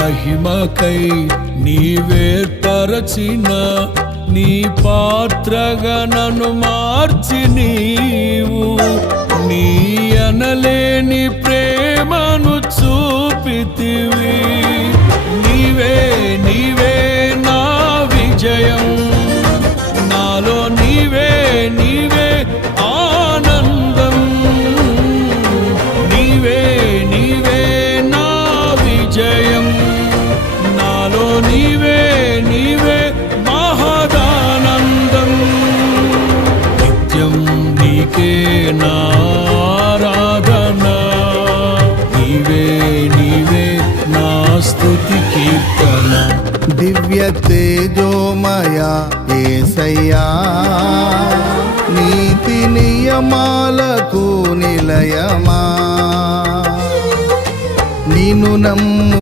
మహిమకై నీవేర్పరచిన నీ పాత్రగా నన్ను మార్చి నీవు నీ అనలేని ప్రేమను చూపితివి. నీవే నీవే నా విజయం, నాలో నీవే నీవే ఆనందం. నీవే నీవే నా విజయం, నాలో నీవే నీవే మహదానందం. నిత్యం నీకే నా ఆరాధన, నీవే నీవే నా స్తుతి కీర్తన. దివ్య తేజోమయ యేసయ్యా, నీతి నియమాలకు నిలయమా, నిన్ను నమ్ము